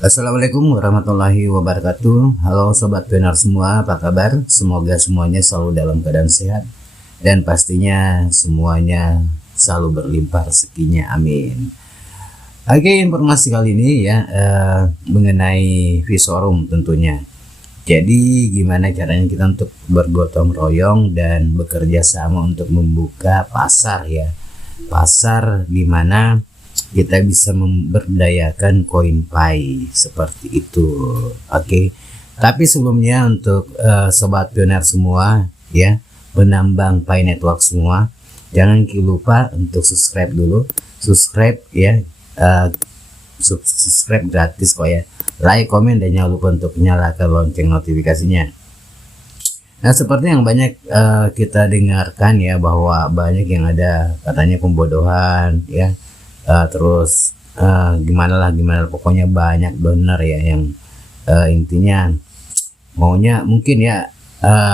Assalamualaikum warahmatullahi wabarakatuh. Halo Sobat Pioneer semua, apa kabar? Semoga semuanya selalu dalam keadaan sehat dan pastinya semuanya selalu berlimpah rezekinya, amin. Oke, informasi kali ini ya mengenai Visorum tentunya. Jadi gimana caranya kita untuk bergotong royong dan bekerja sama untuk membuka pasar ya. Pasar di mana kita bisa memberdayakan Koinpay seperti itu. Oke. Tapi sebelumnya untuk sobat pioner semua ya, penambang Pi Network semua, jangan lupa untuk subscribe dulu. Subscribe ya, subscribe gratis kok ya. Like, komen, dan jangan lupa untuk nyalakan lonceng notifikasinya. Nah, seperti yang banyak kita dengarkan ya, bahwa banyak yang ada katanya pembodohan ya. Terus gimana pokoknya banyak donor ya yang intinya maunya mungkin ya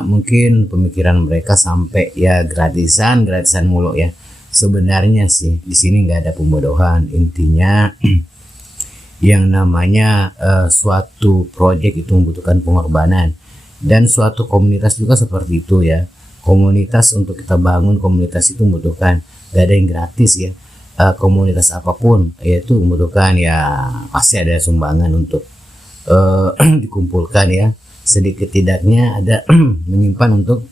mungkin pemikiran mereka sampai ya gratisan mulu ya. Sebenarnya sih di sini nggak ada pembodohan, intinya yang namanya suatu proyek itu membutuhkan pengorbanan, dan suatu komunitas juga seperti itu ya. Komunitas untuk kita bangun komunitas itu membutuhkan, nggak ada yang gratis ya. Komunitas apapun yaitu membutuhkan ya pasti ada sumbangan untuk dikumpulkan ya. Sedikit tidaknya ada menyimpan untuk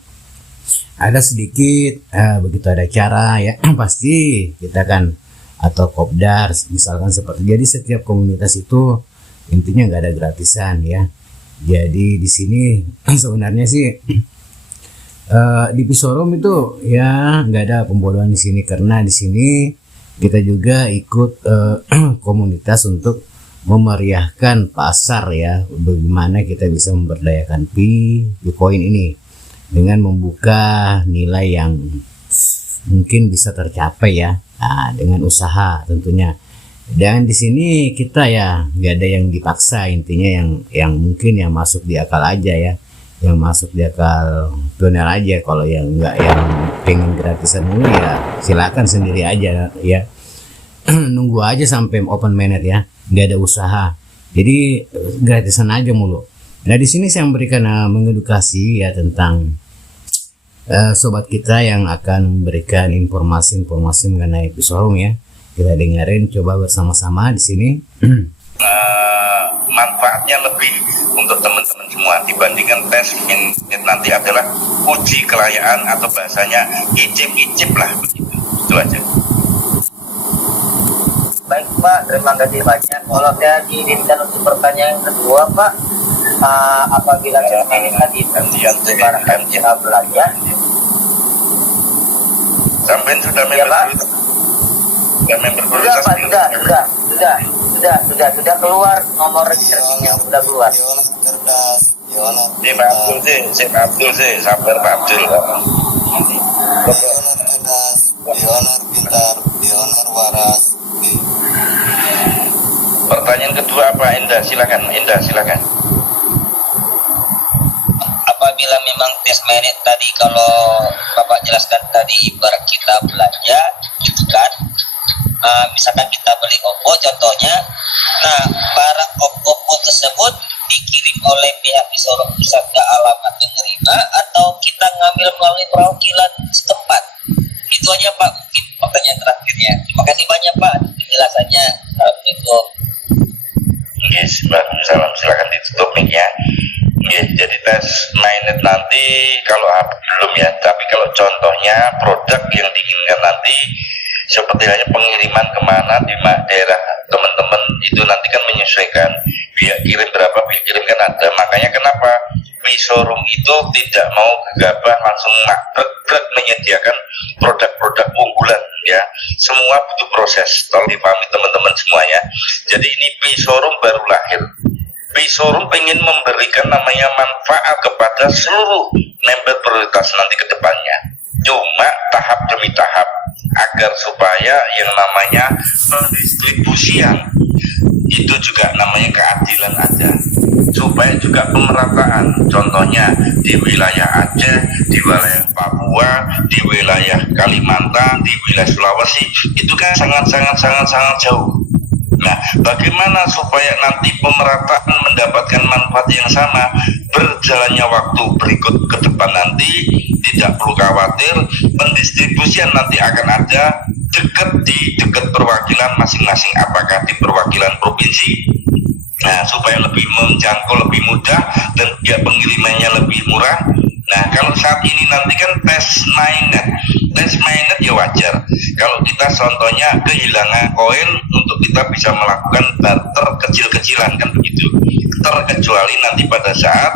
ada sedikit begitu ada cara ya pasti kita kan, atau kopdar misalkan seperti. Jadi setiap komunitas itu intinya nggak ada gratisan ya. Jadi di sini sebenarnya sih di Visorum itu ya nggak ada pembodohan di sini, karena di sini kita juga ikut komunitas untuk memeriahkan pasar ya, bagaimana kita bisa memberdayakan Bitcoin ini dengan membuka nilai yang mungkin bisa tercapai ya, dengan usaha tentunya. Dan di sini kita ya nggak ada yang dipaksa, intinya yang mungkin yang masuk di akal aja ya, yang masuk di akal pioner aja. Kalau yang nggak, yang pengen gratisan mulu ya silakan sendiri aja ya. Nunggu aja sampai open mainnet ya, nggak ada usaha, jadi gratisan aja mulu. Nah di sini saya memberikan mengedukasi ya tentang sobat kita yang akan memberikan informasi mengenai Visorum ya. Kita dengerin coba bersama-sama di sini. Manfaatnya lebih untuk teman-teman semua dibandingkan tes minute nanti adalah uji kelayaan, atau bahasanya icip-icip lah begitu. Itu aja. Baik Pak, terima kasih banyak. Kalau saya diizinkan untuk pertanyaan yang kedua Pak, apabila ini tadi barangkali kita belajar, sampai sudah member sudah keluar nomor rekeningnya, sudah keluar. Pak Abdul sih, sabar Pak Abdul. Pioner pintar, pioner waras. Pertanyaan kedua apa, Indah? Silakan. Apabila memang tes merit tadi, kalau Bapak jelaskan tadi ibarat kita belanja gitu kan, misalkan kita beli Oppo contohnya, nah barang Oppo tersebut dikirim oleh pihak Visorum, bisa ke alamat penerima atau kita ngambil melalui perwakilan setempat. Itu aja Pak, mungkin pertanyaan terakhirnya. Terima kasih banyak Pak penjelasannya. Assalamualaikum. Oke, salam, silakan ditutup mic-nya. Jadi tes mainnet nanti kalau belum ya, tapi kalau contohnya produk yang diinginkan nanti seperti hanya pengiriman kemana di daerah teman-teman itu nanti kan menyesuaikan biaya kirim berapa, biaya kirim kan ada. Makanya kenapa Visorum itu tidak mau gegabah langsung brek menyediakan produk-produk unggulan ya. Semua butuh proses, tolong dipahami teman-teman semuanya. Jadi ini Visorum baru lahir. Visorum pengen memberikan namanya manfaat kepada seluruh member prioritas nanti ke depannya. Cuma tahap demi tahap, agar supaya yang namanya pendistribusian itu juga namanya keadilan ada, supaya juga pemerataan, contohnya di wilayah Aceh, di wilayah Papua, di wilayah Kalimantan, di wilayah Sulawesi, itu kan sangat jauh Nah, bagaimana supaya nanti pemerataan mendapatkan manfaat yang sama, berjalannya waktu berikut ke depan nanti tidak perlu khawatir, pendistribusian nanti akan ada dekat perwakilan masing-masing, apakah di perwakilan provinsi. Nah, supaya lebih menjangkau, lebih mudah, dan biaya pengirimannya lebih murah. Nah, kalau saat ini nanti kan tes mainnet ya wajar. Kalau kita contohnya kehilangan koin untuk kita bisa melakukan barter kecil-kecilan kan begitu. Terkecuali nanti pada saat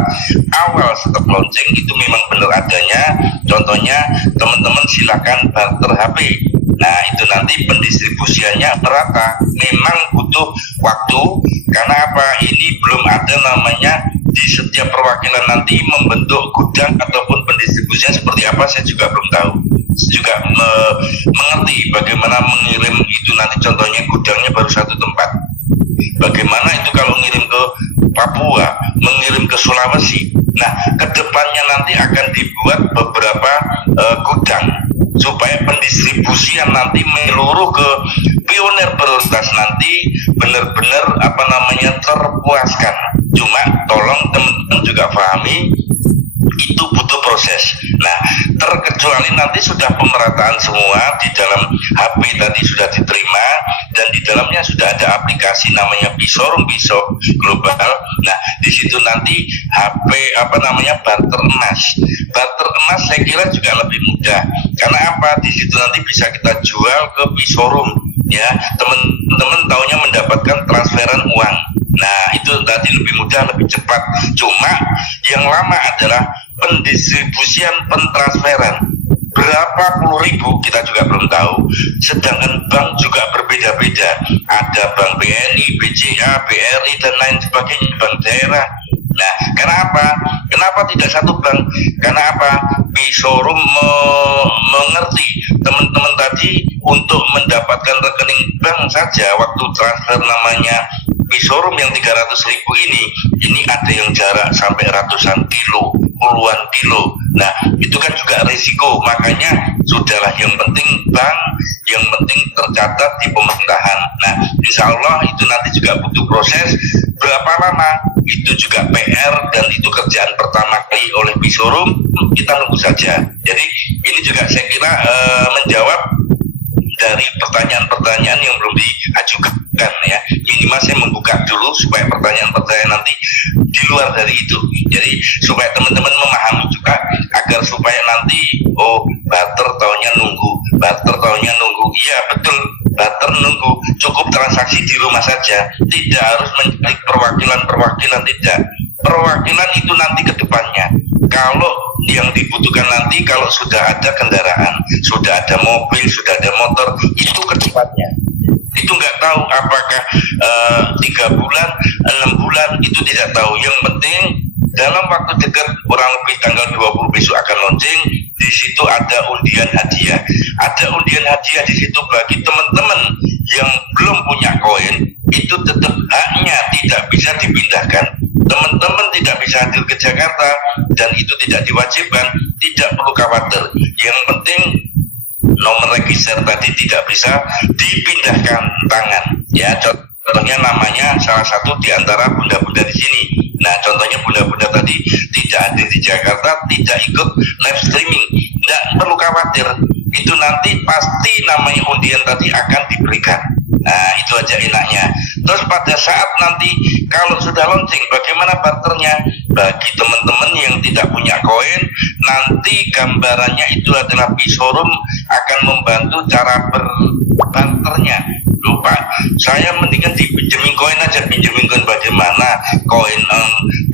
awal setelah launching itu memang benar adanya. Contohnya teman-teman silakan barter HP. Nah, itu nanti pendistribusiannya merata. Memang butuh waktu, karena apa? Ini belum ada namanya di setiap perwakilan nanti membentuk gudang ataupun pendistribusinya seperti apa, saya juga belum tahu. Saya juga mengerti bagaimana mengirim itu nanti, contohnya gudangnya baru satu tempat. Bagaimana itu kalau ngirim ke Papua, mengirim ke Sulawesi. Nah, kedepannya nanti akan dibuat beberapa gudang supaya pendistribusian nanti menyeluruh ke pionir prioritas nanti benar-benar terpuaskan. Cuma tolong teman-teman juga pahami itu butuh proses. Nah, terkecuali nanti sudah pemerataan semua di dalam HP tadi sudah diterima, dan di dalamnya sudah ada aplikasi namanya Pisorum Global. Nah, di situ nanti HP barter emas. Barter emas saya kira juga lebih mudah. Karena apa? Di situ nanti bisa kita jual ke Pisorum, ya. Teman-teman taunya mendapatkan transferan uang. Nah, itu tadi lebih mudah, lebih cepat. Cuma yang lama adalah pendistribusian pentransferan. Berapa puluh ribu kita juga belum tahu. Sedangkan bank juga berbeda-beda. Ada bank BNI, BCA, BRI, dan lain sebagainya, bank daerah. Nah, kenapa? Kenapa tidak satu bank? Karena apa? Pisorum mengerti teman-teman tadi untuk mendapatkan rekening bank saja waktu transfer namanya Pisorum yang 300.000 ini ada yang jarak sampai ratusan kilo, puluhan kilo. Nah, itu kan juga risiko. Makanya sudahlah, yang penting bank, yang penting tercatat di pemerintahan. Nah, insya Allah itu nanti juga butuh proses. Berapa lama? Itu juga PR, dan itu kerjaan pertama kali oleh Pisorum. Kita nunggu saja. Jadi ini juga saya kira menjawab dari pertanyaan-pertanyaan yang belum diajukan, ya. Minimal saya membuka dulu supaya pertanyaan-pertanyaan nanti di luar dari itu. Jadi supaya teman-teman memahami juga, agar supaya nanti barter taunya nunggu. Iya betul, barter nunggu. Cukup transaksi di rumah saja, tidak harus mencari perwakilan, tidak. Perwakilan itu nanti ke depannya. Kalau yang dibutuhkan nanti, kalau sudah ada kendaraan, sudah ada mobil, sudah ada motor, itu ke depannya. Itu nggak tahu apakah 3 bulan, 6 bulan, itu tidak tahu. Yang penting dalam waktu dekat, kurang lebih tanggal 20 besok akan launching. Di situ ada undian hadiah. Ada undian hadiah di situ bagi teman-teman yang belum punya koin. Itu tetap haknya tidak bisa dipindahkan. Teman-teman tidak bisa hadir ke Jakarta, dan itu tidak diwajibkan. Tidak perlu khawatir. Yang penting nomor register tadi tidak bisa dipindahkan tangan, ya. Contohnya namanya salah satu di antara bunda-bunda di sini. Nah, contohnya bunda-bunda tadi tidak hadir di Jakarta, tidak ikut live streaming, tidak perlu khawatir. Itu nanti pasti namanya undian tadi akan diberikan. Nah, itu aja enaknya. Terus pada saat nanti kalau sudah launching, bagaimana barternya? Bagi teman-teman yang tidak punya koin, nanti gambarannya itu adalah Pisorum akan membantu cara berbarternya. Lupa, saya mendingan dipinjemin koin aja. Pinjemin koin bagaimana? Koin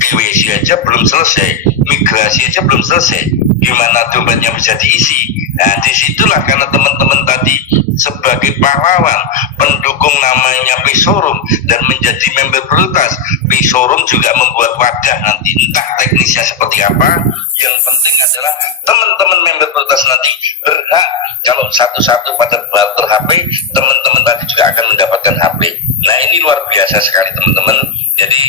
KYC aja belum selesai, migrasi aja belum selesai, gimana dompetnya bisa diisi? Nah, disitulah karena teman-teman tadi sebagai pahlawan pendukung namanya Pisorum dan menjadi member prioritas, Pisorum juga membuat wadah nanti, entah teknisnya seperti apa. Yang penting adalah teman-teman member prioritas nanti berhak kalau satu-satu pada barter HP, teman-teman tadi juga akan mendapatkan HP. Nah, ini luar biasa sekali teman-teman. Jadi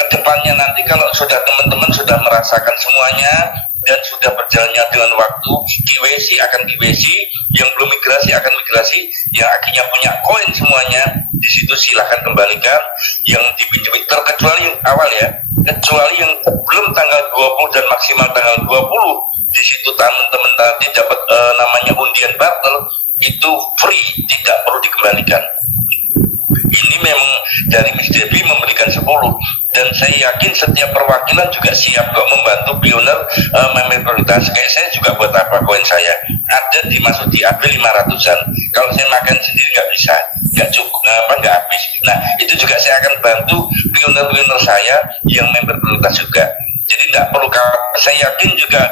kedepannya nanti kalau sudah teman-teman sudah merasakan semuanya dan sudah berjalannya dengan waktu, KYC akan KYC, yang belum migrasi akan migrasi, yang akhirnya punya koin semuanya, di situ silahkan kembalikan yang dipinjemin, terkecuali yang awal ya, kecuali yang belum tanggal 20 dan maksimal tanggal 20, di situ teman-teman tadi dapat namanya undian barter, itu free, tidak perlu dikembalikan. Ini memang dari Miss Debbie memberikan 10, dan saya yakin setiap perwakilan juga siap kok membantu pioner member prioritas. Kayak saya juga buat apa koin saya ada dimasuk di AB 500-an, kalau saya makan sendiri nggak bisa, nggak cukup, nggak habis. Nah itu juga saya akan bantu pioner-pioner saya yang member prioritas juga. Jadi tidak perlu, saya yakin juga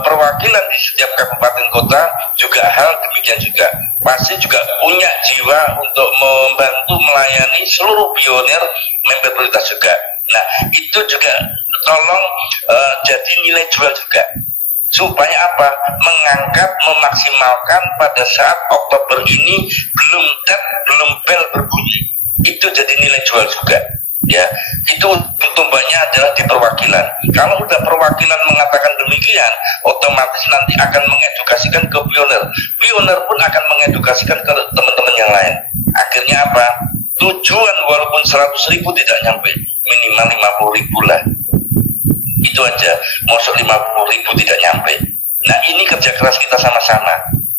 perwakilan di setiap kabupaten kota juga hal demikian juga pasti juga punya jiwa untuk membantu melayani seluruh pionir member prioritas juga. Nah itu juga tolong jadi nilai jual juga, supaya apa, mengangkat, memaksimalkan pada saat Oktober ini belum bel berbunyi, itu jadi nilai jual juga. Ya, itu tumbangnya adalah di perwakilan. Kalau udah perwakilan mengatakan demikian, otomatis nanti akan mengedukasikan ke pioner. Pioner pun akan mengedukasikan ke teman-teman yang lain. Akhirnya apa? Tujuan walaupun 100.000 tidak nyampe, minimal 50.000 lah. Itu aja, masuk 50.000 tidak nyampe. Nah ini kerja keras kita sama-sama.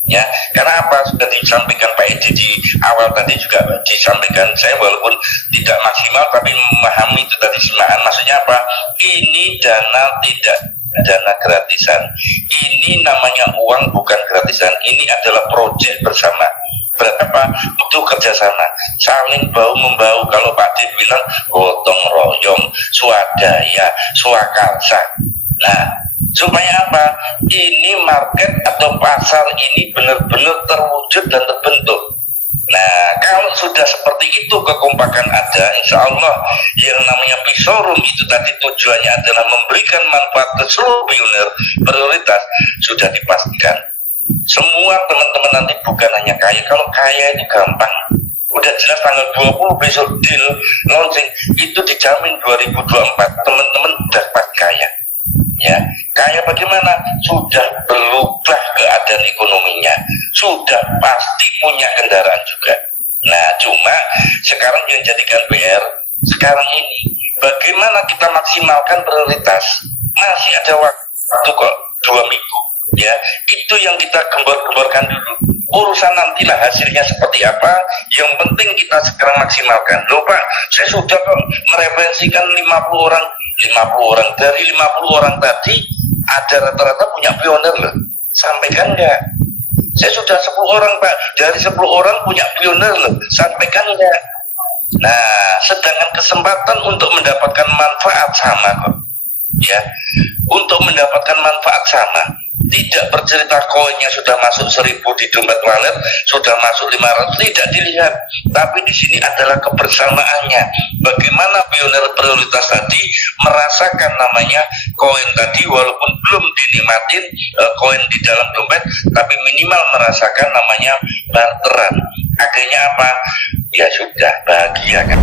Ya, karena apa, sudah disampaikan Pak Edi di awal tadi, juga disampaikan saya walaupun tidak maksimal tapi memahami itu tadi semaan. Maksudnya apa, ini tidak dana gratisan, ini namanya uang bukan gratisan, ini adalah proyek bersama. Berapa butuh kerjasama, saling bau membau. Kalau Pak Edi bilang gotong royong, swadaya, swakarsa. Nah supaya apa, ini market atau pasar ini benar-benar terwujud dan terbentuk. Nah kalau sudah seperti itu, kekompakan ada, insya Allah yang namanya Pisorum itu tadi tujuannya adalah memberikan manfaat ke seluruh pioner prioritas, sudah dipastikan semua teman-teman nanti bukan hanya kaya. Kalau kaya itu gampang, udah jelas tanggal 20 besok deal launching, itu dijamin 2024 teman-teman udah pasti kaya. Ya, kaya bagaimana? Sudah berubah keadaan ekonominya, sudah pasti punya kendaraan juga. Nah, cuma sekarang yang jadikan PR sekarang ini, bagaimana kita maksimalkan prioritas? Masih ada waktu kok 2 minggu, ya. Itu yang kita gembor-gemborkan dulu. Urusan nantilah hasilnya seperti apa, yang penting kita sekarang maksimalkan. Loh Pak, saya sudah kok mereferensikan 50 orang. Dari 50 orang tadi ada rata-rata punya pioner loh, sampaikan enggak? Saya sudah 10 orang Pak, dari 10 orang punya pioner loh, sampaikan enggak? Nah sedangkan kesempatan untuk mendapatkan manfaat sama kok, ya, untuk mendapatkan manfaat sama. Tidak bercerita koinnya sudah masuk 1.000 di dompet wallet, sudah masuk 500, tidak dilihat. Tapi di sini adalah kebersamaannya. Bagaimana pioner prioritas tadi merasakan namanya koin tadi, walaupun belum dinikmatin koin di dalam dompet, tapi minimal merasakan namanya barteran. Akhirnya apa? Ya sudah, bahagia kan.